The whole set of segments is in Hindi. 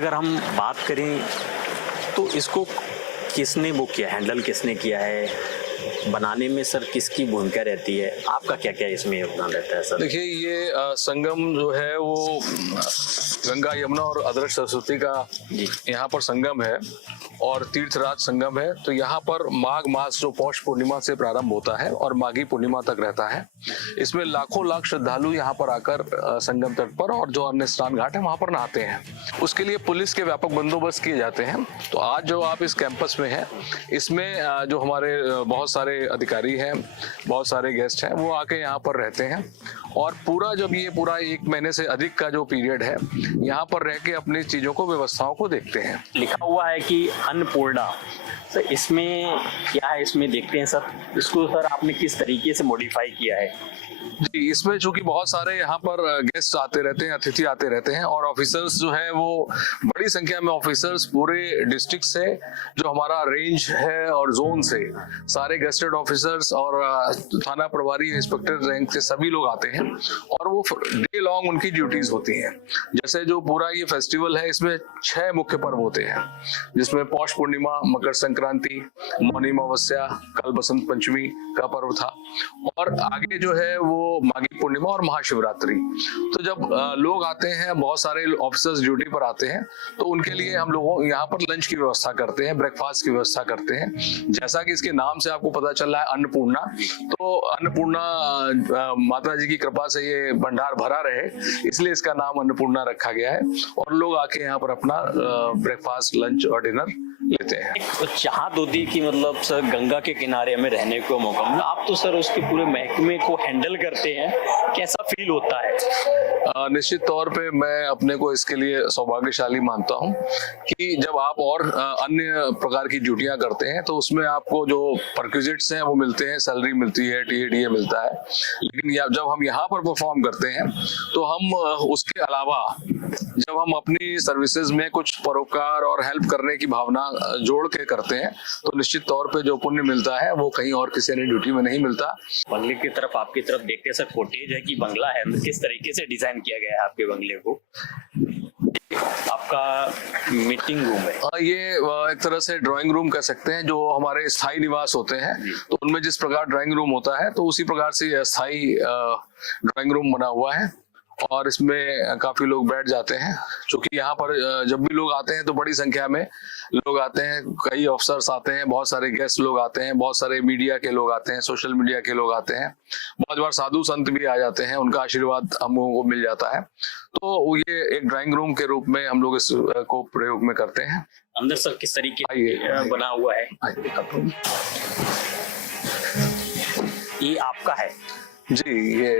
अगर हम बात करें तो इसको किसने वो किया, हैंडल किसने किया है, बनाने में सर किसकी भूमिका रहती है, आपका क्या क्या इसमें योगदान रहता है सर? देखिए ये संगम जो है वो गंगा यमुना और अदृश्य सरस्वती का यहाँ पर संगम है और तीर्थराज संगम है। तो यहाँ पर माघ मास जो पौष पूर्णिमा से प्रारंभ होता है और माघी पूर्णिमा तक रहता है। इसमें लाखों लाख श्रद्धालु यहाँ पर आकर संगम तट पर और जो अन्य स्नान घाट है वहाँ पर नहाते हैं। उसके लिए पुलिस के व्यापक बंदोबस्त किए जाते हैं। तो आज जो आप इस कैंपस में हैं, इसमें जो हमारे बहुत सारे अधिकारी हैं, बहुत सारे गेस्ट हैं, वो आके यहाँ पर रहते हैं और पूरा जब ये पूरा 1 महीने से अधिक का जो पीरियड है, यहाँ पर रह के अपनी चीजों को, व्यवस्थाओं को देखते हैं। लिखा हुआ है कि अन्नपूर्णा, सर इसमें क्या है, इसमें देखते हैं सर इसको सर आपने किस तरीके से मॉडिफाई किया है? जी, इसमें चूंकि बहुत सारे यहाँ पर गेस्ट आते रहते हैं, अतिथि आते रहते हैं और ऑफिसर्स जो है वो बड़ी संख्या में ऑफिसर्स पूरे डिस्ट्रिक्ट से, जो हमारा रेंज है और जोन से सारे गेस्टेड ऑफिसर्स और थाना प्रभारी, इंस्पेक्टर रैंक के सभी लोग आते हैं और वो डे लॉन्ग उनकी ड्यूटीज होती हैं। जैसे जो पूरा ये फेस्टिवल है, इसमें 6 मुख्य पर्व होते हैं, जिसमें पौष पूर्णिमा, मकर संक्रांति, मौनी अमावस्या, कल बसंत पंचमी का पर्व था और आगे जो है वो माघी पूर्णिमा और महाशिवरात्रि। तो जब लोग आते हैं, बहुत सारे ऑफिसर्स ड्यूटी पर आते हैं, तो उनके लिए हम लोग यहाँ पर लंच की व्यवस्था करते हैं, ब्रेकफास्ट की व्यवस्था करते हैं। जैसा कि इसके नाम से आपको पता चल रहा है अन्नपूर्णा, तो अन्नपूर्णा माता जी की कृपा से ये भंडार भरा रहे, इसलिए इसका नाम अन्नपूर्णा रखा गया है और लोग आके यहाँ पर अपना ब्रेकफास्ट, लंच और डिनर लेते हैं। चाह दूधी की मतलब सर गंगा के किनारे में रहने को मौका मिला, आप तो सर उसके पूरे महकमे को हैंडल करते हैं, कैसा फील होता है? निश्चित तौर पे मैं अपने को इसके लिए सौभाग्यशाली मानता हूं कि जब आप और अन्य प्रकार की ड्यूटियां करते हैं तो उसमें आपको जो परक्विजिट्स हैं वो मिलते हैं, सैलरी मिलती है, टीएडीए मिलता है, लेकिन जब हम यहाँ पर परफॉर्म करते हैं तो हम उसके अलावा जब हम अपनी सर्विसेज में कुछ परोपकार और हेल्प करने की भावना जोड़ के करते हैं तो निश्चित तौर पे जो पुण्य मिलता है वो कहीं और किसी ने ड्यूटी में नहीं मिलता। बंगले की तरफ, आपकी तरफ देखते सर फुटेज है कि बंगला है, किस तरीके से डिजाइन किया गया है आपके बंगले को? आपका मीटिंग रूम है, ये एक तरह से ड्राइंग रूम कह सकते हैं, जो हमारे स्थायी निवास होते हैं तो उनमें जिस प्रकार ड्राइंग रूम होता है तो उसी प्रकार से स्थायी ड्राइंग रूम बना हुआ है और इसमें काफी लोग बैठ जाते हैं। क्योंकि यहाँ पर जब भी लोग आते हैं तो बड़ी संख्या में लोग आते हैं, कई अफसर्स आते हैं, बहुत सारे गेस्ट लोग आते हैं, बहुत सारे मीडिया के लोग आते हैं, सोशल मीडिया के लोग आते हैं, बहुत बार साधु संत भी आ जाते हैं, उनका आशीर्वाद हम लोगों को मिल जाता है। तो ये एक ड्राइंग रूम के रूप में हम लोग इसको प्रयोग में करते हैं। अंदर सर किस तरीके बना हुआ है? ये आपका है जी, ये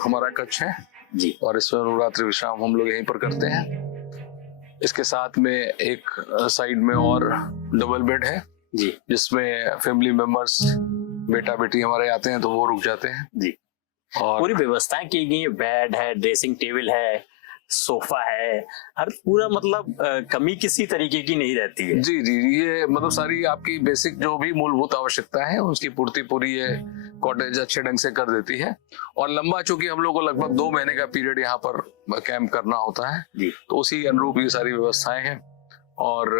हमारा कक्ष है जी और इसमें नवरात्रि विश्राम हम लोग यहीं पर करते हैं। इसके साथ में एक साइड में और डबल बेड है जी, जिसमें फैमिली मेंबर्स, बेटा बेटी हमारे आते हैं तो वो रुक जाते हैं जी। और पूरी व्यवस्थाएं की गई है, बेड है, ड्रेसिंग टेबल है, सोफा है, हर पूरा मतलब कमी किसी तरीके की नहीं रहती है। जी जी, ये मतलब सारी आपकी बेसिक जो भी मूलभूत आवश्यकता है उसकी पूर्ति पूरी ये कॉटेज अच्छे ढंग से कर देती है। और लंबा, चूंकि हम लोग को लगभग 2 महीने का पीरियड यहाँ पर कैंप करना होता है तो उसी अनुरूप ये सारी व्यवस्थाएं हैं और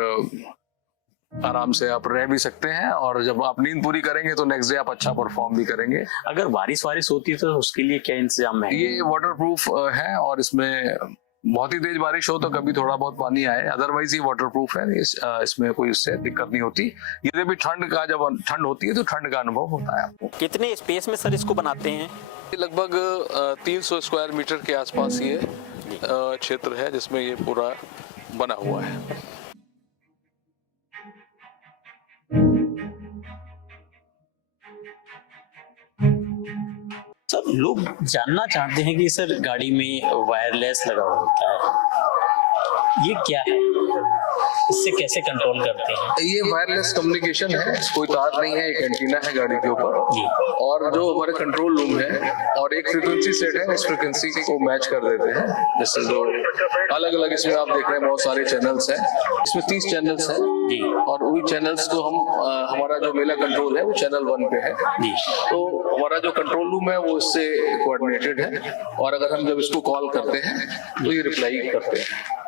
आराम से आप रह भी सकते हैं और जब आप नींद पूरी करेंगे तो नेक्स्ट डे आप अच्छा परफॉर्म भी करेंगे। अगर बारिश होती है तो उसके लिए क्या इंतजाम है? ये वाटरप्रूफ है और इसमें बहुत ही तेज बारिश हो तो कभी थोड़ा बहुत पानी आए, अदरवाइज ये वाटरप्रूफ है, इसमें कोई उससे दिक्कत नहीं होती। ये भी जब ठंड होती है तो ठंड का अनुभव होता है आपको। कितने स्पेस में सर इसको बनाते हैं? लगभग 300 स्क्वायर मीटर के आसपास ये क्षेत्र है जिसमें ये पूरा बना हुआ है। सब लोग जानना चाहते हैं कि सर गाड़ी में वायरलेस लगा होता है, ये क्या है, इससे कैसे कंट्रोल करते हैं? ये वायरलेस कम्युनिकेशन है, कोई तार नहीं है, एक एंटीना है गाड़ी के ऊपर और जो हमारे कंट्रोल रूम है और एक फ्रीक्वेंसी सेट है, उस फ्रीक्वेंसी को मैच कर देते हैं। जैसे जो अलग अलग इसमें आप देख रहे हैं बहुत सारे चैनल्स हैं, इसमें 30 चैनल्स हैं और वही चैनल्स को हम हमारा जो मेला कंट्रोल है वो चैनल 1 पे है। तो हमारा जो कंट्रोल रूम है वो इससे कोऑर्डिनेटेड है और अगर हम जब इसको कॉल करते हैं तो ये रिप्लाई करते हैं।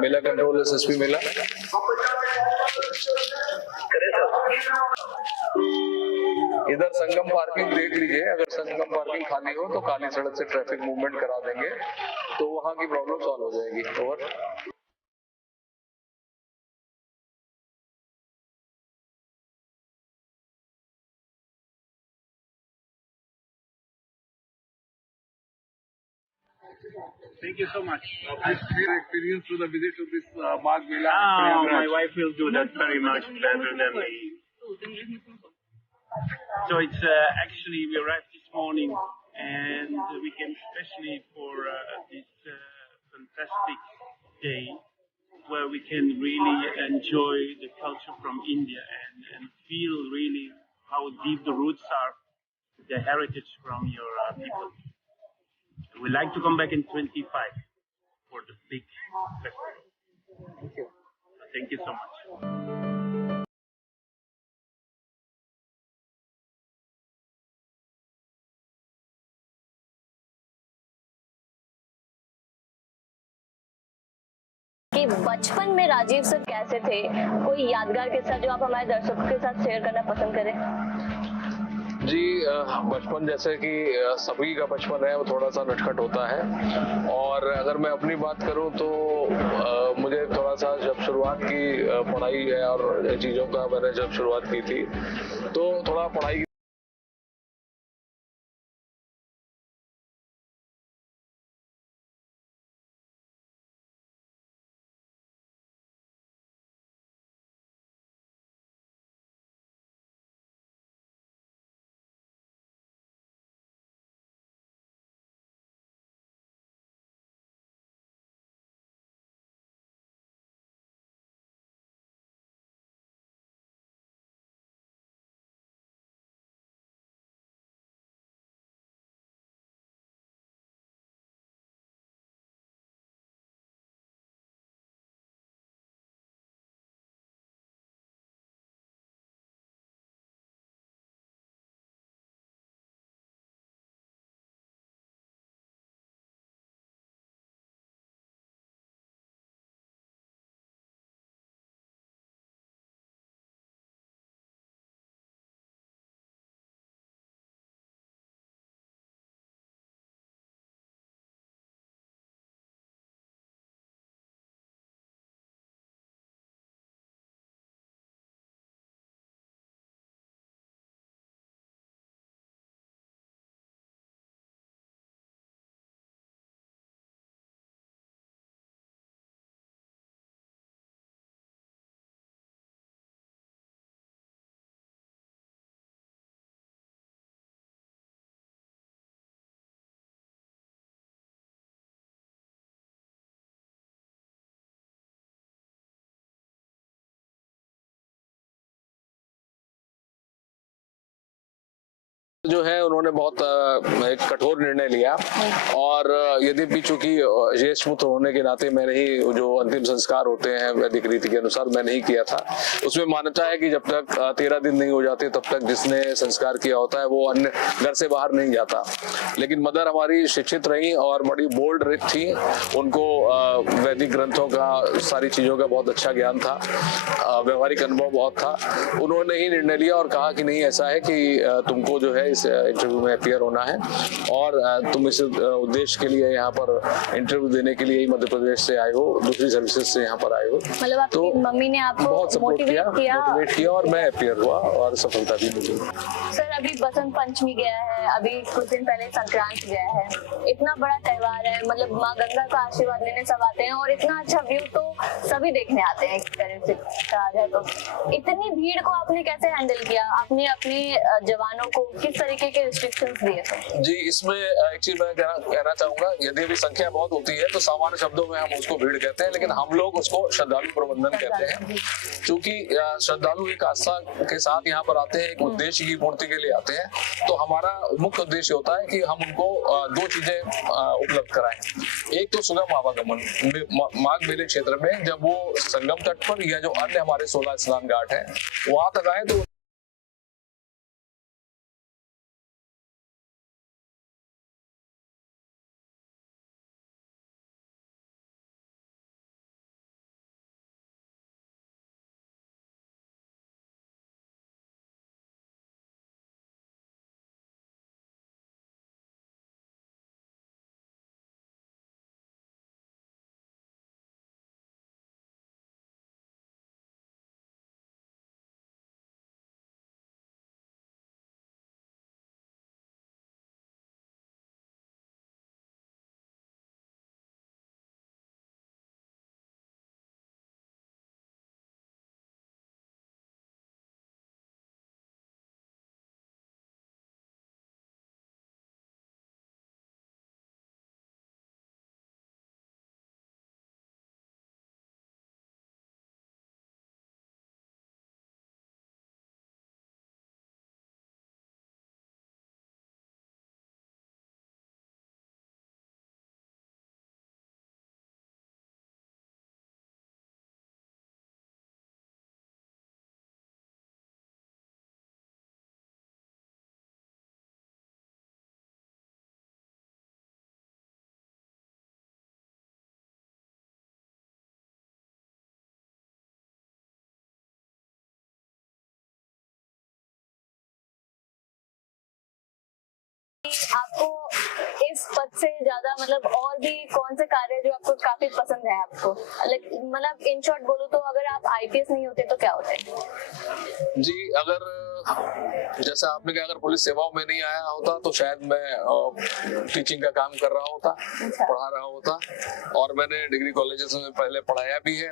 मेला कंट्रोल एसएसपी मेला। इधर संगम पार्किंग देख लीजिए, अगर संगम पार्किंग खाली हो तो काली सड़क से ट्रैफिक मूवमेंट करा देंगे तो वहाँ की प्रॉब्लम सॉल्व हो जाएगी। Over. Thank you so much. Your experience to the visit to this Magh Mela. My wife will do that very much better than me. So it's actually we arrived this morning and we came especially for this fantastic day where we can really enjoy the culture from India and feel really how deep the roots are, the heritage from your people. We like to come back in 25 for the big festival. Thank you. Thank you so much. कि बचपन में राजीव सर कैसे थे, कोई यादगार किस्सा जो आप हमारे दर्शकों के साथ शेयर करना पसंद करें? जी, बचपन जैसे कि सभी का बचपन है वो थोड़ा सा नटखट होता है, और अगर मैं अपनी बात करूं तो मुझे थोड़ा सा जब शुरुआत की पढ़ाई है और चीज़ों का मैंने जब शुरुआत की थी तो थोड़ा पढ़ाई जो है उन्होंने बहुत एक कठोर निर्णय लिया, और यद्यपि चूंकि ज्येष्ठ पुत्र होने के नाते मैंने ही जो अंतिम संस्कार होते हैं वैदिक रीति के अनुसार मैंने ही किया था। उसमें मान्यता है कि जब तक 13 दिन नहीं हो जाते तब तक जिसने संस्कार किया होता है वो अन्य घर से बाहर नहीं जाता। लेकिन मदर हमारी शिक्षित रही और बड़ी बोल्ड थी, उनको वैदिक ग्रंथों का सारी चीजों का बहुत अच्छा ज्ञान था, व्यवहारिक अनुभव बहुत था। उन्होंने ही निर्णय लिया और कहा कि नहीं, ऐसा है कि तुमको जो है इस इंटरव्यू में अपीयर होना है और तुम इस उद्देश्य के लिए यहाँ पर इंटरव्यू देने के लिए ही मध्य प्रदेश से आए हो, दूसरी सर्विसेज से यहाँ पर आए हो। मतलब आपकी मम्मी ने आपको बहुत सपोर्ट किया और मैं अपीयर हुआ और सफलता भी मिली। सर, अभी बसंत पंचमी गया है, अभी कुछ दिन पहले संक्रांति गया है, इतना बड़ा त्योहार है, मतलब माँ गंगा का आशीर्वाद लेने सब आते हैं और इतना अच्छा व्यू तो सभी देखने आते हैं। एक तरह से कहा जाए तो इतनी भीड़ को आपने कैसे हैंडल किया? आपने अपने जवानों को किस तरीके के रिस्ट्रिक्शंस दिए थे? जी, इसमें एक चीज मैं कहना चाहूंगा, यदि भी संख्या बहुत होती है तो सामान्य शब्दों में हम उसको भीड़ कहते हैं, लेकिन हम लोग उसको श्रद्धालु प्रबंधन कहते हैं, क्योंकि श्रद्धालु एक आस्था के साथ यहाँ पर आते हैं, एक उद्देश्य की पूर्ति के लिए आते हैं। तो हमारा मुख्य उद्देश्य होता है कि हम उनको दो चीजें उपलब्ध कराएं। एक तो सुगम आवागमन माघ मेले क्षेत्र में, जब वो संगम तट पर या जो अन्य हमारे 16 स्नान घाट है वहां तक आए तो आपको इस पद से ज्यादा मतलब और भी कौन से कार्य जो आपको काफी पसंद है आपको, मतलब इन शॉर्ट बोलो तो अगर आप आईपीएस नहीं होते तो क्या होते? जी, अगर जैसा आपने कहा, अगर पुलिस सेवाओं में नहीं आया होता तो शायद मैं टीचिंग का काम कर रहा होता, पढ़ा रहा होता, और मैंने डिग्री कॉलेजेस में पहले पढ़ाया भी है।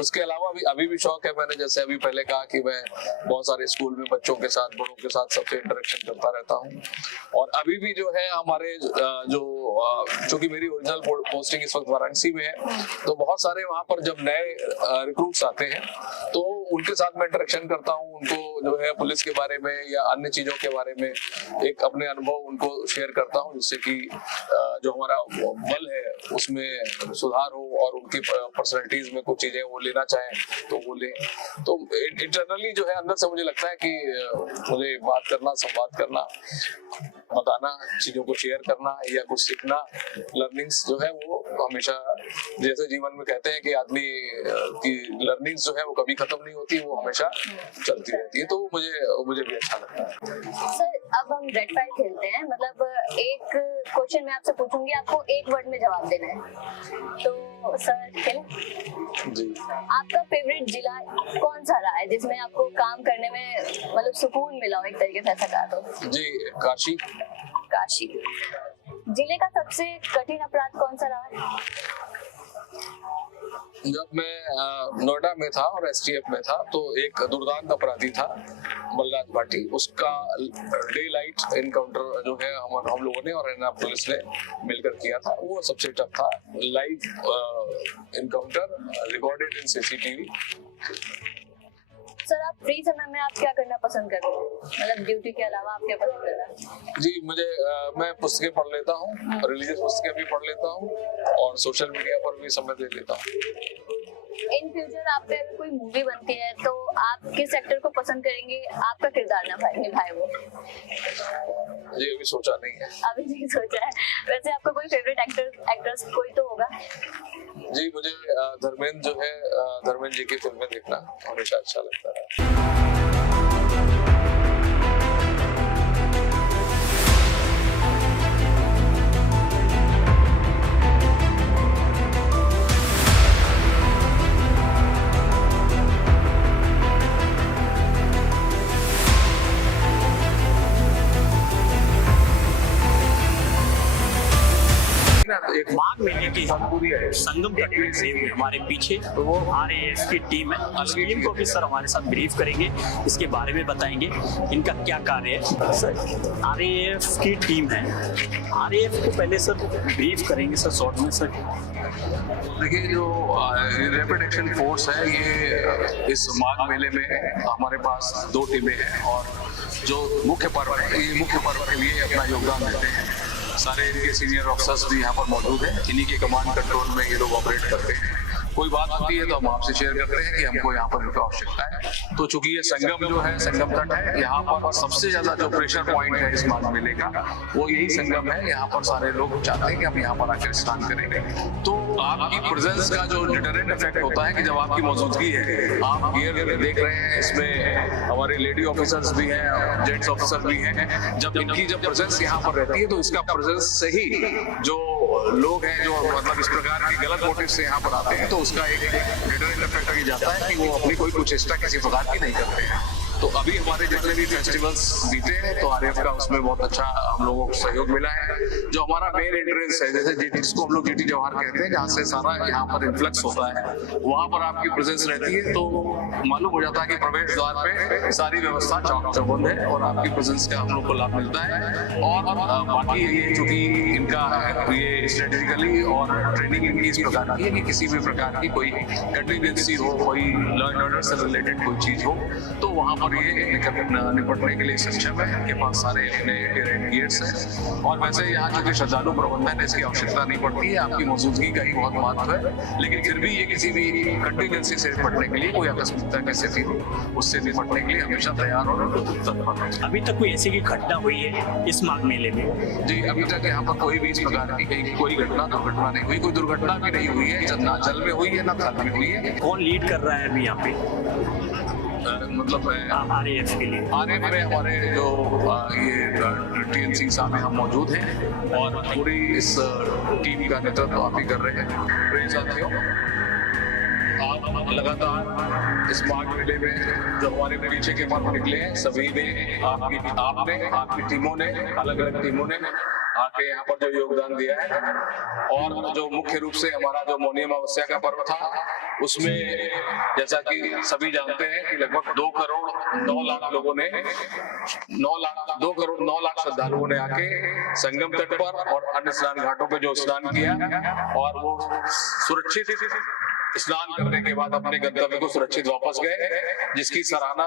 उसके अलावा भी अभी भी शौक है, मैंने जैसे अभी पहले कहा कि मैं बहुत सारे स्कूल में बच्चों के साथ, बड़ों के साथ सबसे इंटरेक्शन करता रहता हूँ। और अभी भी जो है हमारे चूंकि मेरी ओरिजिनल पोस्टिंग इस वक्त वाराणसी में है, तो बहुत सारे वहाँ पर जब नए रिक्रूट्स आते हैं तो उनके साथ मैं इंटरेक्शन करता हूँ, उनको जो है पुलिस के बारे में या अन्य चीजों के बारे में एक अपने अनुभव उनको शेयर करता हूँ, जिससे कि जो हमारा बल है उसमें सुधार हो और उनकी पर्सनैलिटीज में कुछ चीजें वो लेना चाहें तो वो लें। तो इंटरनली जो है अंदर से मुझे लगता है कि मुझे बात करना, संवाद करना, बताना, चीजों को शेयर करना या कुछ सीखना, लर्निंग्स जो है वो हमेशा, जैसे जीवन में कहते हैं कि आदमी की लर्निंग्स जो है वो कभी खत्म नहीं होती, वो हमेशा चलती रहती है, तो मुझे भी अच्छा लगता है। सर, अब हम रेड फाइल खेलते हैं, मतलब एक क्वेश्चन मैं आपसे पूछूंगी, आपको एक वर्ड में जवाब देना है, तो सर खेलें? जी। आपका फेवरेट जिला कौन सा रहा है जिसमें आपको काम करने में मतलब सुकून मिला हो, एक तरीके से ऐसा कहा तो? जी, काशी। काशी। जिले का सबसे कठिन अपराध कौन सा रहा है? जब मैं नोएडा में था और एसटीएफ में था तो एक दुर्दांत अपराधी था बलराज भाटी, उसका डे लाइट एनकाउंटर जो है हम लोगों ने और एनआर पुलिस ने मिलकर किया था। वो सबसे टफ था, live encounter recorded in CCTV. Sir, आप फ्री समय में आप क्या करना पसंद करते हैं, मतलब ड्यूटी के अलावा आप क्या पसंद करते हैं? जी, मैं पुस्तकें पढ़ लेता हूँ, रिलीजियस पुस्तकें भी पढ़ लेता हूँ और सोशल मीडिया पर भी समय दे लेता हूँ। इन फ्यूचर आप पे अगर कोई मूवी बनती है तो आप किस एक्टर को पसंद करेंगे आपका किरदार निभाए वो? जी, अभी सोचा नहीं है। अभी नहीं सोचा है। वैसे आपका कोई फेवरेट एक्टर्स कोई तो होगा? जी, मुझे धर्मेंद्र जी की फिल्में देखना हमेशा अच्छा लगता है। एक माघ मेले की संगम तट में से हमारे पीछे वो आरएएफ की टीम है। इस टीम को भी सर हमारे साथ ब्रीफ करेंगे, इसके बारे में बताएंगे इनका क्या कार्य है। सर, आरएएफ की टीम है, आरएएफ को पहले सर ब्रीफ करेंगे सर शॉर्ट में। सर देखिए, जो रैपिड एक्शन फोर्स है ये इस माघ मेले में हमारे पास 2 टीमें हैं और जो मुख्य पर्व है, ये मुख्य पर्व के लिए अपना योगदान देते हैं। सारे इनके सीनियर ऑफिसर्स भी यहाँ पर मौजूद हैं, इन्हीं के कमांड कंट्रोल में ये लोग ऑपरेट करते हैं। कोई बात होती है तो हम आपसे शेयर करते हैं कि हमको यहाँ पर इनका आवश्यकता है। तो चूंकि ये संगम जो है, संगम तट है, यहाँ पर सबसे ज्यादा जो प्रेशर पॉइंट है इस माघ मेले का वो यही संगम है। यहाँ पर सारे लोग चाहते हैं कि हम यहाँ पर आकर स्नान करेंगे। तो आपकी प्रेजेंस का जो डिटरेंट इफेक्ट होता है कि जब आपकी मौजूदगी है, आप गियर देख रहे हैं, इसमें हमारे लेडी ऑफिसर्स भी हैं, जेंट्स ऑफिसर भी हैं, जब इनकी जब प्रेजेंस यहाँ पर रहती है तो इसका प्रेजेंस से ही जो लोग हैं जो मतलब इस प्रकार की गलत मोटिव से यहाँ पर आते हैं तो उसका एक डिटरेंट इफेक्ट आ जाता है कि वो अपनी कोई कुछ चेष्टा किसी प्रकार की नहीं करते हैं। तो अभी हमारे जितने भी फेस्टिवल्स बीते हैं तो आरएएफ का उसमें बहुत अच्छा हम लोगों को सहयोग मिला है। जो हमारा मेन एंट्रेंस है, जैसे जिसको हम लोग जीटी जवाहर कहते हैं, जहाँ से सारा यहाँ पर इन्फ्लक्स होता है, वहां पर आपकी प्रेजेंस रहती है तो मालूम हो जाता है कि प्रवेश द्वार पे सारी व्यवस्था चाक चौबंद है और आपकी प्रेजेंस का हम लोग को लाभ मिलता है। और बाकी ये चूंकि इनका ये स्ट्रेटेजिकली और ट्रेनिंग इनकी इस प्रकार की है कि किसी भी प्रकार की कोई कंटिजेंसी हो, कोई लॉ एंड ऑर्डर से रिलेटेड कोई चीज हो तो वहां पर ये निपटने के लिए सक्षम है। इनके पास सारे अपने गियर्स हैं और वैसे यहाँ चूंकि श्रद्धालु प्रबंधन है, इसकी आवश्यकता नहीं पड़ती है, आपकी मौजूदगी का ही बहुत महत्व है। लेकिन फिर भी ये किसी भी कंटिजेंसी से निपटने के लिए, कोई आकस्मिकता की स्थिति हो उससे निपटने के लिए हमेशा तैयार और अभी तक कोई ऐसी की घटना हुई है इस माघ मेले में? जी, अभी तक यहाँ पर कोई भी इस प्रकार की कोई घटना दुर्घटना नहीं हुई, कोई दुर्घटना भी नहीं हुई है, ना जल में हुई है ना थल में हुई है। कौन लीड कर रहा है अभी यहाँ पे? मतलब RAF के लिए RAF में हमारे जो ये TNC साहब हैं, हम मौजूद हैं और पूरी इस टीम का नेतृत्व आप ही कर रहे हैं। प्रिय साथियों, आप लगातार इस माघ मेले में जो हमारे पीछे के पर्व निकले हैं, सभी ने आपकी टीमों ने, अलग अलग टीमों ने आके यहाँ पर जो योगदान दिया है, और जो मुख्य रूप से हमारा जो मौनी अमावस्या का पर्व था, उसमें जैसा कि सभी जानते हैं कि लगभग 2 करोड़ 9 लाख लोगों ने 2 करोड़ 9 लाख श्रद्धालुओं ने आके संगम तट पर और अन्य स्नान घाटों पे जो स्नान किया और वो सुरक्षित स्नान करने के बाद अपने गंतव्य को सुरक्षित वापस गए, जिसकी सराहना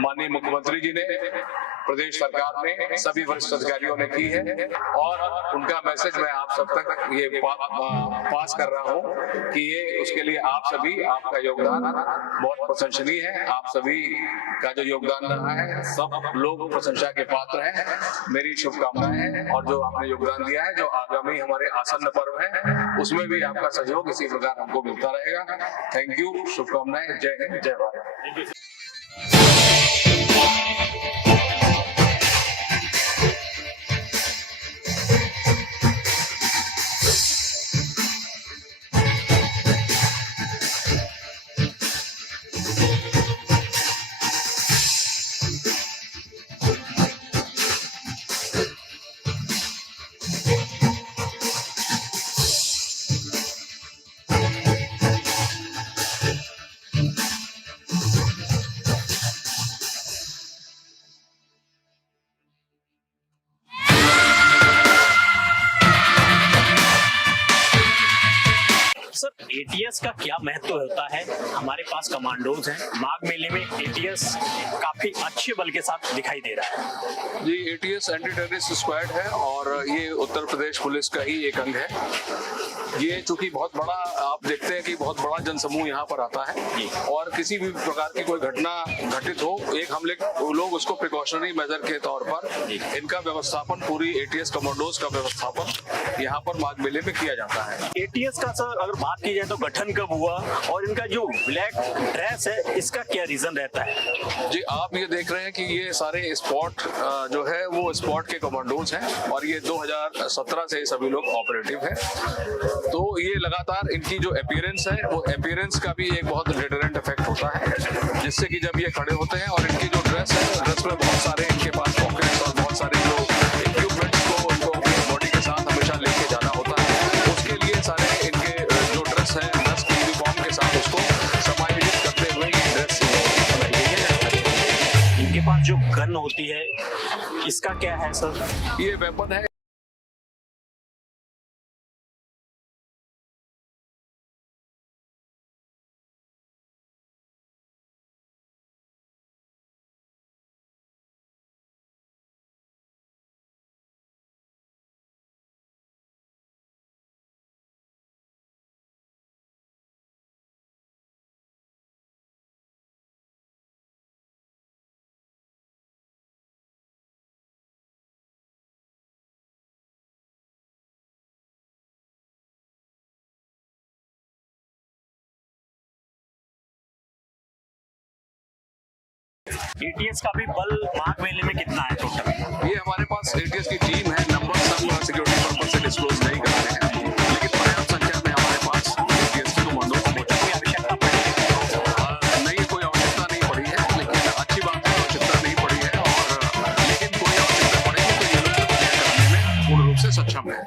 माननीय मुख्यमंत्री जी ने, प्रदेश सरकार ने, सभी वरिष्ठ अधिकारियों ने की है। और उनका मैसेज मैं आप सब तक ये पास कर रहा हूँ कि ये उसके लिए आप सभी, आपका योगदान बहुत प्रशंसनीय है। आप सभी का जो योगदान रहा है, सब लोग प्रशंसा के पात्र हैं। मेरी शुभकामनाएं हैं, और जो आपने योगदान दिया है, जो आगामी हमारे आसन्न पर्व है, उसमें भी आपका सहयोग इसी प्रकार हमको मिलता रहेगा। थैंक यू, शुभकामनाएं। जय हिंद, जय भारत। सर, ATS का क्या महत्व होता है? हमारे पास कमांडोज हैं, माघ मेले में ATS काफी अच्छे बल के साथ दिखाई दे रहा है। जी, ATS एंटी टेररिस्ट स्क्वाड है और ये उत्तर प्रदेश पुलिस का ही एक अंग है। ये चूंकि बहुत बड़ा, आप देखते हैं कि बहुत बड़ा जनसमूह यहाँ पर आता है, और किसी भी प्रकार की कोई घटना घटित हो, एक हम लोग उसको प्रिकॉशनरी मेजर के तौर पर इनका व्यवस्थापन, पूरी ATS कमांडोज का व्यवस्थापन यहाँ पर माघ मेले में किया जाता है। ATS का सर अगर बात की जाए तो गठन कब हुआ, और इनका जो ब्लैक ड्रेस है, इसका क्या रीजन रहता है? जी, आप ये देख रहे हैं कि ये सारे स्पॉट जो है वो स्पॉट के कमांडोज हैं, और ये 2017 से सभी लोग ऑपरेटिव हैं। तो ये लगातार इनकी जो अपीयरेंस है, वो अपीयरेंस का भी एक बहुत डिटरेंट इफेक्ट होता है, जिससे कि जब ये खड़े होते हैं और इनकी जो ड्रेस है, ड्रेस में बहुत सारे इनके पास पॉकेट्स और बहुत सारे जो इक्विपमेंट्स को उनको अपनी बॉडी के साथ हमेशा लेके जाना होता है, उसके लिए सारे इनके जो ड्रेस है, ड्रेस की यूनिफॉर्म के साथ उसको समायोजित करते हुए ये ड्रेस बनाई गई है। इनके पास जो गन होती है, इसका क्या है सर? ये वेपन है। ATS का भी बल माघ मेले में कितना है टोटल? ये हमारे पास ATS की टीम है, नंबर सब सिक्योरिटी पर्पज से डिस्क्लोज नहीं करते हैं, लेकिन पर्याप्त संख्या में हमारे पास ATS के कमांडो कोई आवश्यकता पड़ी? नहीं, कोई आवश्यकता नहीं पड़ी है, लेकिन अच्छी बात है, आवश्यकता नहीं पड़ी है, और लेकिन कोई आवश्यकता पड़ेगी तो ये लोग करने में पूर्ण रूप से सक्षम है।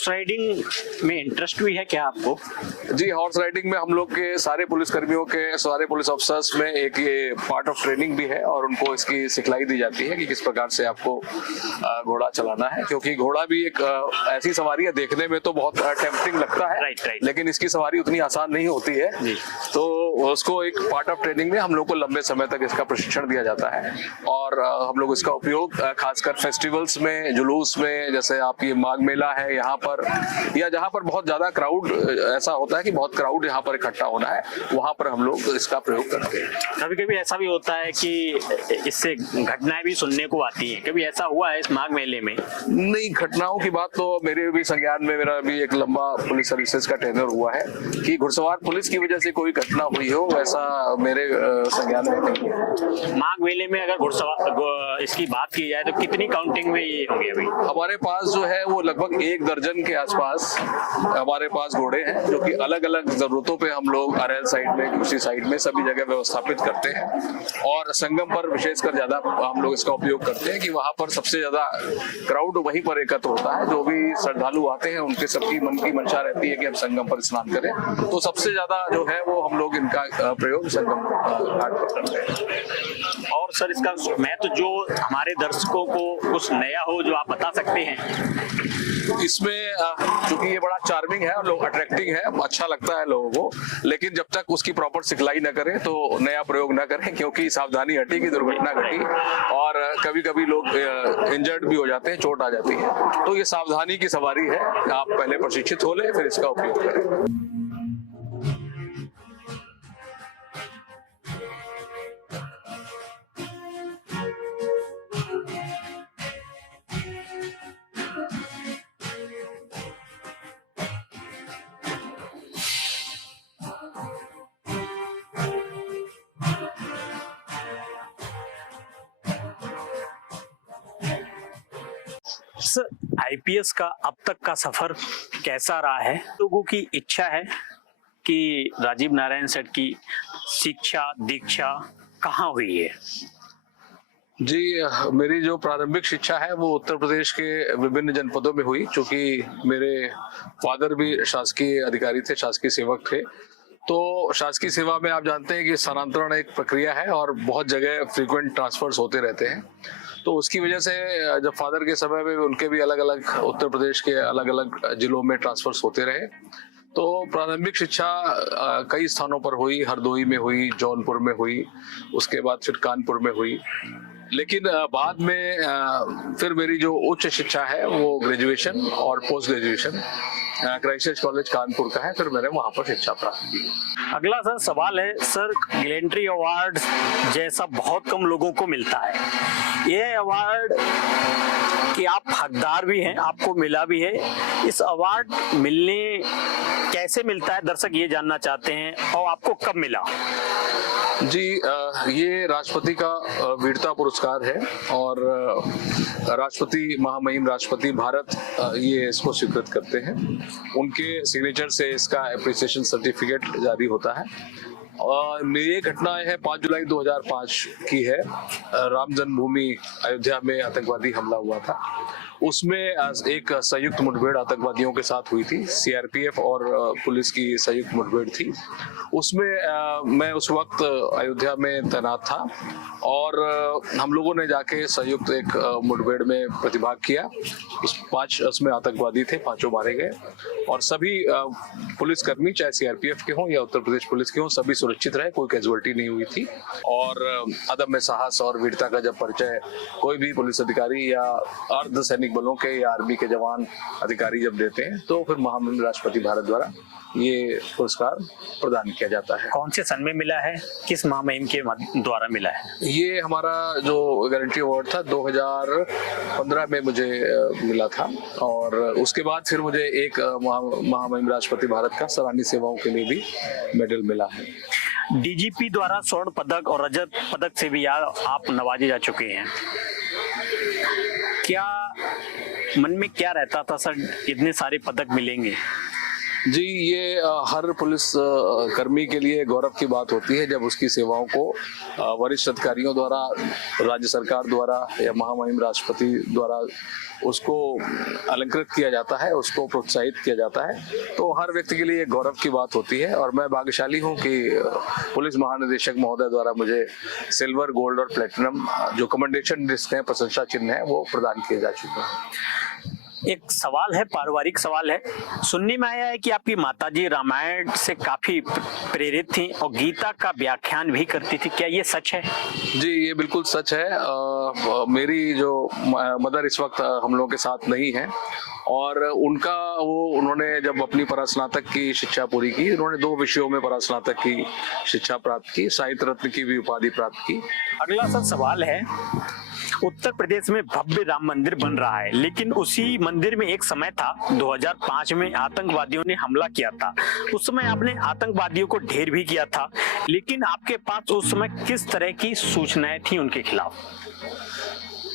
हॉर्स राइडिंग में इंटरेस्ट भी है क्या आपको? जी, हॉर्स राइडिंग में हम लोग के सारे पुलिस कर्मियों के, सारे पुलिस ऑफिसर्स में एक ये पार्ट ऑफ ट्रेनिंग भी है और उनको इसकी सिखलाई दी जाती है कि किस प्रकार से आपको घोड़ा चलाना है, क्योंकि घोड़ा भी एक ऐसी सवारी है, देखने में तो बहुत टेम्पटिंग लगता है, राइट। लेकिन इसकी सवारी उतनी आसान नहीं होती है। तो उसको एक पार्ट ऑफ ट्रेनिंग में हम लोग को लंबे समय तक इसका प्रशिक्षण दिया जाता है और हम लोग इसका उपयोग खासकर फेस्टिवल्स में, जुलूस में, जैसे आप ये माघ मेला है यहाँ पर, या जहाँ पर बहुत ज्यादा क्राउड, ऐसा होता है कि बहुत क्राउड यहाँ पर इकट्ठा होना है, वहां पर हम लोग इसका प्रयोग करते हैं। कभी कभी ऐसा भी होता है कि इससे घटनाएं भी सुनने को आती हैं, कभी ऐसा हुआ है इस माघ मेले में? नहीं, घटनाओं की बात तो मेरे भी संज्ञान में, मेरा भी एक लंबा पुलिस सर्विसेज का टेन्योर हुआ है कि घुड़सवार पुलिस की वजह से कोई घटना हुई हो, वैसा मेरे संज्ञान में नहीं। माघ मेले में अगर घुड़सवार इसकी बात की जाए तो कितनी काउंटिंग में ये होंगे? अभी हमारे पास जो है वो लगभग 1 दर्जन के आसपास हमारे पास घोड़े हैं, जो कि अलग अलग जरूरतों पे हम लोग अरेल साइड में, कृषि साइड में, सभी जगह व्यवस्थापित करते हैं। और संगम पर विशेषकर ज्यादा हम लोग इसका उपयोग करते हैं कि वहां पर सबसे ज्यादा क्राउड वहीं पर एकत्र होता है। जो भी श्रद्धालु आते हैं उनके सबकी मन की मंशा रहती है कि हम संगम पर स्नान करें, तो सबसे ज्यादा जो है वो हम लोग इनका प्रयोग संगम घाट पर करते हैं। और सर, इसका महत्व जो हमारे दर्शकों को कुछ नया हो जो आप बता सकते हैं? इसमें चूंकि ये बड़ा चार्मिंग है और लोग अट्रैक्टिंग है, अच्छा लगता है लोगों को, लेकिन जब तक उसकी प्रॉपर सिखलाई न करें तो नया प्रयोग न करें, क्योंकि सावधानी हटी की दुर्घटना घटी और कभी कभी लोग इंजर्ड भी हो जाते हैं, चोट आ जाती है। तो ये सावधानी की सवारी है, आप पहले प्रशिक्षित हो लें फिर इसका उपयोग करें। सर, आईपीएस का अब तक का सफर कैसा रहा है? लोगों की इच्छा है कि राजीव नारायण सेठ की शिक्षा दीक्षा कहाँ हुई है? जी, मेरी जो प्रारंभिक शिक्षा है वो उत्तर प्रदेश के विभिन्न जनपदों में हुई, क्योंकि मेरे फादर भी शासकीय अधिकारी थे, शासकीय सेवक थे। तो शासकीय सेवा में आप जानते हैं कि स्थानांतरण एक प्रक्रिया है और बहुत जगह फ्रीक्वेंट ट्रांसफर्स होते रहते हैं। तो उसकी वजह से जब फादर के समय में उनके भी अलग अलग उत्तर प्रदेश के अलग अलग जिलों में ट्रांसफर्स होते रहे। तो प्रारंभिक शिक्षा कई स्थानों पर हुई, हरदोई में हुई, जौनपुर में हुई, उसके बाद फिर कानपुर में हुई। लेकिन बाद में फिर मेरी जो उच्च शिक्षा है वो ग्रेजुएशन और post graduation Christ college Kanpur का है, फिर मैंने वहां पर शिक्षा प्राप्त की। अगला सर सवाल है, सर गैलेंट्री अवार्ड जैसा बहुत कम लोगों को मिलता है, ये अवार्ड कि आप हकदार भी हैं, आपको मिला भी है। इस अवार्ड मिलने कैसे मिलता है, दर्शक ये जानना चाहते हैं, और आपको कब मिला? जी, ये राष्ट्रपति का वीरता पुरस्कार है और राष्ट्रपति, महामहिम राष्ट्रपति भारत ये इसको स्वीकृत करते हैं। उनके सिग्नेचर से इसका एप्रिसिएशन सर्टिफिकेट जारी होता है। और ये घटना है 5 जुलाई 2005 की है। राम जन्मभूमि अयोध्या में आतंकवादी हमला हुआ था। उसमें एक संयुक्त मुठभेड़ आतंकवादियों के साथ हुई थी, सीआरपीएफ और पुलिस की संयुक्त मुठभेड़ थी। उसमें मैं उस वक्त अयोध्या में तैनात था और हम लोगों ने जाके संयुक्त एक मुठभेड़ में प्रतिभाग किया। उसमें आतंकवादी थे, 5 मारे गए और सभी पुलिसकर्मी, चाहे सीआरपीएफ के हों या उत्तर प्रदेश पुलिस के हों, सभी सुरक्षित रहे, कोई कैजुअल्टी नहीं हुई थी। और अदम्य साहस और वीरता का जब परिचय कोई भी पुलिस अधिकारी या अर्ध सैनिक बलों के या आर्मी के जवान अधिकारी जब देते हैं, तो फिर महामहिम राष्ट्रपति भारत द्वारा ये पुरस्कार प्रदान किया जाता है। कौन से सन में मिला है, किस महामहिम के द्वारा मिला है? ये हमारा जो गैलेंट्री अवार्ड था 2015 में मुझे मिला था और उसके बाद फिर मुझे एक महामहिम राष्ट्रपति भारत का सराहनीय सेवाओं के लिए भी मेडल मिला है। डीजीपी द्वारा स्वर्ण पदक और रजत पदक से भी आप नवाजे जा चुके हैं। क्या मन में क्या रहता था सर, इतने सारे पदक मिलेंगे? जी, ये हर पुलिस कर्मी के लिए गौरव की बात होती है जब उसकी सेवाओं को वरिष्ठ अधिकारियों द्वारा, राज्य सरकार द्वारा या महामहिम राष्ट्रपति द्वारा उसको अलंकृत किया जाता है, उसको प्रोत्साहित किया जाता है। तो हर व्यक्ति के लिए गौरव की बात होती है और मैं भाग्यशाली हूं कि पुलिस महानिदेशक महोदय द्वारा मुझे सिल्वर, गोल्ड और प्लेटिनम जो कमेंडेशन डिस्क है, प्रशंसा चिन्ह है, वो प्रदान किए जा चुके हैं। एक सवाल है, पारिवारिक सवाल है। सुनने में आया है कि आपकी माताजी रामायण से काफी प्रेरित थी और गीता का व्याख्यान भी करती थी, क्या ये सच है? जी, ये बिल्कुल सच है। मेरी जो मदर इस वक्त हम लोगों के साथ नहीं है और उन्होंने जब अपनी परास्नातक की शिक्षा पूरी की, उन्होंने 2 विषयों में परास्नातक की शिक्षा प्राप्त की, साहित्य रत्न की भी उपाधि प्राप्त की। अगला सवाल है, उत्तर प्रदेश में भव्य राम मंदिर बन रहा है, लेकिन उसी मंदिर में एक समय था 2005 में आतंकवादियों ने हमला किया था। उस समय आपने आतंकवादियों को ढेर भी किया था, लेकिन आपके पास उस समय किस तरह की सूचनाएं थी उनके खिलाफ?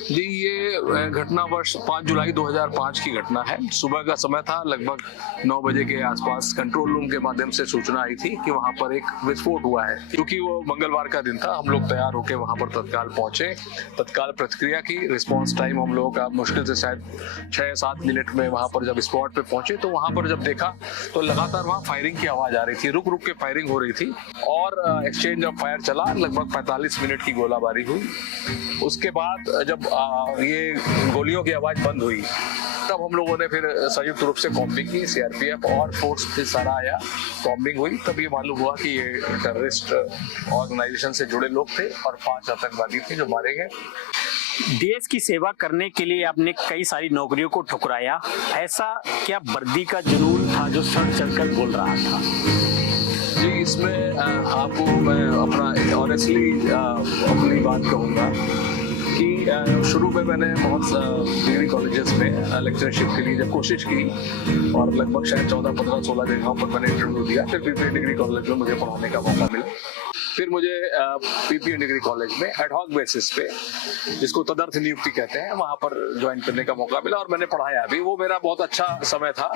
जी, ये घटना वर्ष 5 जुलाई 2005 की घटना है। सुबह का समय था, लगभग 9 बजे के आसपास कंट्रोल रूम के माध्यम से सूचना आई थी कि वहां पर एक विस्फोट हुआ है। क्योंकि वो मंगलवार का दिन था, हम लोग तैयार होकर वहां पर तत्काल पहुंचे, तत्काल प्रतिक्रिया की। रिस्पांस टाइम हम लोगों का मुश्किल से शायद 6-7 मिनट में वहां पर जब स्पॉट पे पहुंचे तो वहां पर जब देखा तो लगातार वहां फायरिंग की आवाज आ रही थी, रुक रुक के फायरिंग हो रही थी और एक्सचेंज ऑफ फायर चला। लगभग 45 मिनट की गोलाबारी हुई। उसके बाद जब ये गोलियों की आवाज बंद हुई तब हम लोगों ने फिर संयुक्त रूप से कॉम्बिंग की, सीआरपीएफ और फोर्स फिर सारा आया, कॉम्बिंग हुई। तब ये मालूम हुआ कि ये टेररिस्ट ऑर्गेनाइजेशन से जुड़े लोग थे और 5 आतंकवादी थे जो मारे गए। देश की सेवा करने के लिए आपने कई सारी नौकरियों को ठुकराया, ऐसा क्या वर्दी का जुनून था जो सर चढ़कर बोल रहा था? जी, इसमें आपको मैं अपना ऑनेस्टली अपनी बात कहूँगा कि शुरू में मैंने बहुत डिग्री कॉलेजेस में लेक्चरशिप के लिए जब कोशिश की और लगभग शायद 14, 15, 16 जगहों पर मैंने इंटरव्यू दिया। फिर पीपीए डिग्री कॉलेज में मुझे पढ़ाने का मौका मिला। फिर मुझे पीपीए डिग्री कॉलेज में एडहॉक बेसिस पे, जिसको तदर्थ नियुक्ति कहते हैं, वहां पर ज्वाइन करने का मौका मिला और मैंने पढ़ाया भी। वो मेरा बहुत अच्छा समय था।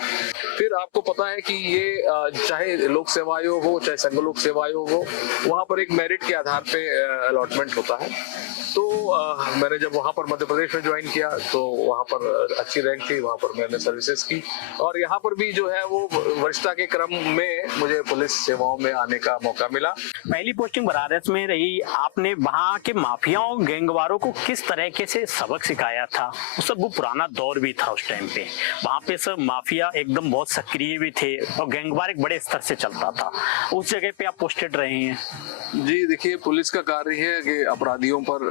फिर आपको पता है कि ये चाहे लोक सेवा आयोग हो, चाहे संघ लोक सेवा आयोग हो, वहां पर एक मेरिट के आधार पे अलॉटमेंट होता है। तो मैंने जब वहां पर मध्य प्रदेश में ज्वाइन किया तो वहां पर अच्छी रैंक थी, वहां पर मैंने सर्विसेज की और यहाँ पर भी जो है वो वरिष्ठता के क्रम में मुझे पुलिस सेवाओं में आने का मौका मिला। पहली पोस्टिंग बनारस में रही, आपने वहाँ के माफियाओं, गैंगवारों को किस तरीके से सबक सिखाया था? वो पुराना दौर भी था उस टाइम पे, वहाँ पे सब माफिया एकदम बहुत सक्रिय भी थे और गैंगवार एक बड़े स्तर से चलता था। उस जगह पे आप पोस्टेड रहे हैं। जी, देखिए, पुलिस का कार्य है कि अपराधियों पर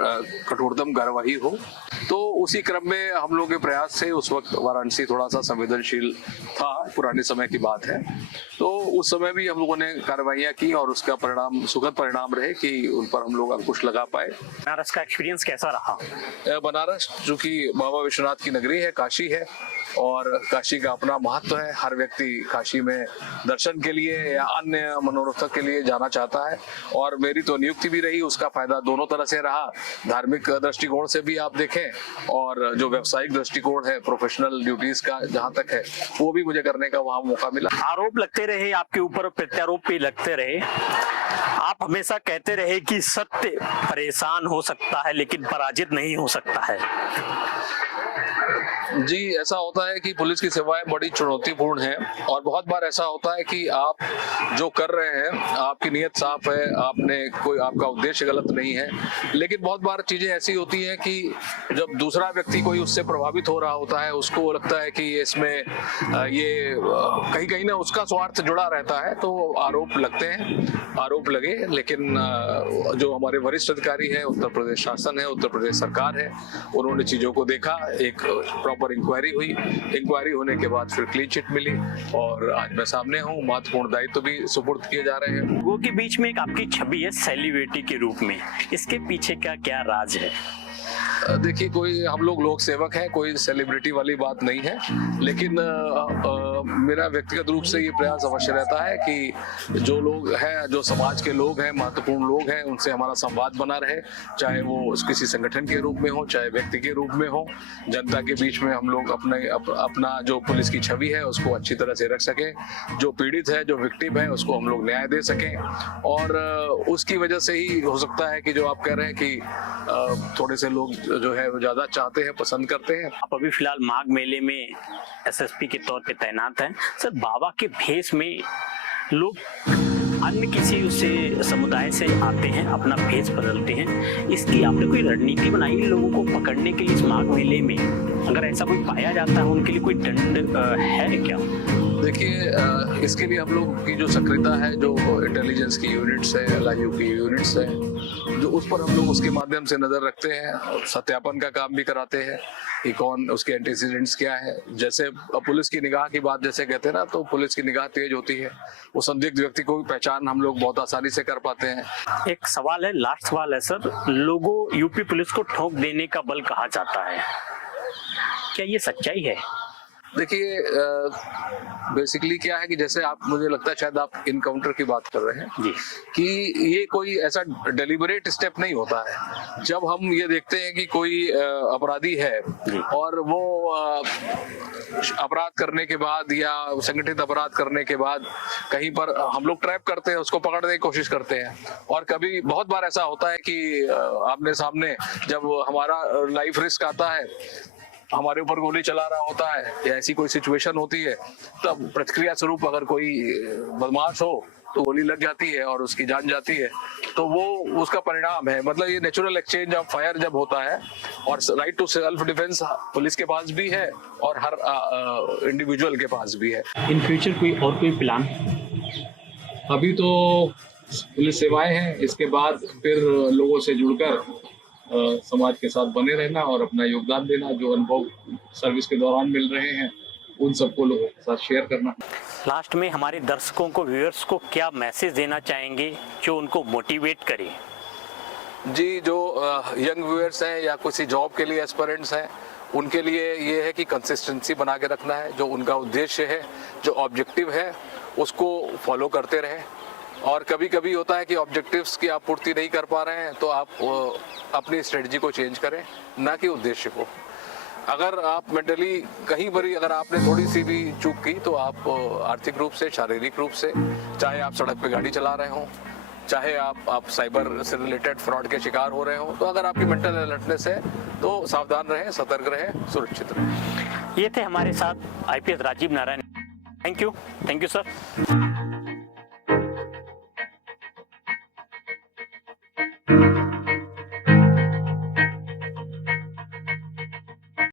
कठोरतम कार्यवाही हो। तो उसी क्रम में हम लोगों के प्रयास से, उस वक्त वाराणसी थोड़ा सा संवेदनशील था, पुराने समय की बात है, तो उस समय भी हम लोगों ने कार्रवाइयां की और उसका परिणाम, सुखद परिणाम रहे कि उन पर हम लोग अंकुश लगा पाए। बनारस का एक्सपीरियंस कैसा रहा? बनारस जो कि बाबा विश्वनाथ की नगरी है, काशी है और काशी का अपना महत्व है। हर व्यक्ति काशी में दर्शन के लिए या अन्य मनोरथ के लिए जाना चाहता है और मेरी तो नियुक्ति भी रही, उसका फायदा दोनों तरह से रहा। धार्मिक दृष्टिकोण से भी आप देखें और जो व्यावसायिक दृष्टिकोण है, प्रोफेशनल ड्यूटीज का जहां तक है, वो भी मुझे करने का वहां मौका मिला। आरोप लगते रहे आपके ऊपर, प्रत्यारोप भी लगते रहे। आप हमेशा कहते रहे कि सत्य परेशान हो सकता है लेकिन पराजित नहीं हो सकता है। जी, ऐसा होता है कि पुलिस की सेवाएं बड़ी चुनौतीपूर्ण हैं और बहुत बार ऐसा होता है कि आप जो कर रहे हैं, आपकी नीयत साफ है, आपका उद्देश्य गलत नहीं है, लेकिन बहुत बार चीजें ऐसी होती हैं कि जब दूसरा व्यक्ति कोई उससे प्रभावित हो रहा होता है, उसको लगता है कि इसमें ये कहीं ना उसका स्वार्थ जुड़ा रहता है, तो आरोप लगते हैं। आरोप लगे, लेकिन जो हमारे वरिष्ठ अधिकारी है, उत्तर प्रदेश शासन है, उत्तर प्रदेश सरकार है, उन्होंने चीजों को देखा, एक प्रॉपर इंक्वायरी हुई। इंक्वायरी होने के बाद फिर क्लीन चिट मिली और आज मैं सामने हूँ। महत्वपूर्ण दायित्व भी सुपुर्द किए जा रहे हैं। लोगों के बीच में एक आपकी छवि है सेलिब्रिटी के रूप में, इसके पीछे का क्या राज है? देखिए, कोई हम लोग लोक सेवक हैं, कोई सेलिब्रिटी वाली बात नहीं है, लेकिन मेरा व्यक्तिगत रूप से ये प्रयास अवश्य रहता है कि जो लोग हैं, जो समाज के लोग हैं, महत्वपूर्ण लोग हैं, उनसे हमारा संवाद बना रहे, चाहे वो किसी संगठन के रूप में हो, चाहे व्यक्ति के रूप में हो। जनता के बीच में हम लोग अपना जो पुलिस की छवि है उसको अच्छी तरह से रख सकें, जो पीड़ित है, जो विक्टिम है, उसको हम लोग न्याय दे सकें। और उसकी वजह से ही हो सकता है कि जो आप कह रहे हैं कि थोड़े से लोग जो है वो ज्यादा चाहते हैं, पसंद करते हैं। आप अभी फिलहाल माघ मेले में एसएसपी के तौर पे तैनात हैं सर। बाबा के भेष में लोग अन्य किसी उससे समुदाय से आते हैं, अपना भेष बदलते हैं, इसकी आपने कोई रणनीति बनाई लोगों को पकड़ने के लिए इस माघ मेले में? अगर ऐसा कोई पाया जाता है उनके लिए कोई दंड है क्या? देखिए, इसके लिए हम लोग की जो सक्रियता है, जो इंटेलिजेंस की यूनिट्स है, एलआईयू की यूनिट्स है, जो उस पर हम लोग उसके माध्यम से नजर रखते हैं, सत्यापन का काम भी कराते हैं कि कौन उसके एंटीसीडेंट्स क्या है। जैसे पुलिस की निगाह की बात जैसे कहते हैं ना, तो पुलिस की निगाह तेज होती है, वो संदिग्ध व्यक्ति को भी पहचान हम लोग बहुत आसानी से कर पाते हैं। एक सवाल है, लास्ट सवाल है सर। लोगों यूपी पुलिस को ठोक देने का बल कहा जाता है, क्या ये सच्चाई है? देखिए, बेसिकली क्या है कि जैसे आप, मुझे लगता है शायद आप इनकाउंटर की बात कर रहे हैं जी, कि ये कोई ऐसा डेलिबरेट स्टेप नहीं होता है। जब हम ये देखते हैं कि कोई अपराधी है और वो अपराध करने के बाद या संगठित अपराध करने के बाद कहीं पर हम लोग ट्रैप करते हैं, उसको पकड़ने की कोशिश करते हैं। और कभी बहुत बार ऐसा होता है कि आमने सामने जब हमारा लाइफ रिस्क आता है, हमारे ऊपर गोली चला रहा होता है या ऐसी कोई सिचुएशन होती है, तब प्रतिक्रिया स्वरूप अगर कोई बदमाश हो तो गोली लग जाती है और उसकी जान जाती है। तो वो उसका परिणाम है। मतलब ये नेचुरल एक्सचेंज ऑफ फायर जब होता है, और right to self defence police के पास भी है और हर इंडिविजुअल के पास भी है। इन फ्यूचर कोई प्लान? अभी तो पुलिस सेवाएं हैं, इसके बाद फिर लोगों से जुड़कर समाज के साथ बने रहना और अपना योगदान देना, जो अनुभव सर्विस के दौरान मिल रहे हैं उन सबको लोगों के साथ शेयर करना। लास्ट में हमारे दर्शकों को, व्यूअर्स को क्या मैसेज देना चाहेंगे जो उनको मोटिवेट करे? जी, जो यंग व्यूअर्स हैं या किसी जॉब के लिए एस्पिरेंट्स हैं, उनके लिए ये है कि कंसिस्टेंसी बना के रखना है। जो उनका उद्देश्य है, जो ऑब्जेक्टिव है, उसको फॉलो करते रहें। और कभी कभी होता है कि ऑब्जेक्टिव्स की आप पूर्ति नहीं कर पा रहे हैं, तो आप अपनी स्ट्रेटजी को चेंज करें, ना कि उद्देश्य को। अगर आप मेंटली कहीं पर ही अगर आपने थोड़ी सी भी चूक की, तो आप आर्थिक रूप से, शारीरिक रूप से, चाहे आप सड़क पे गाड़ी चला रहे हों, चाहे आप साइबर से रिलेटेड फ्रॉड के शिकार हो रहे हो, तो अगर आपकी मेंटल अलर्टनेस है तो सावधान रहें, सतर्क रहें, सुरक्षित रहें। ये थे हमारे साथ IPS Rajiv Narayan. Thank you sir.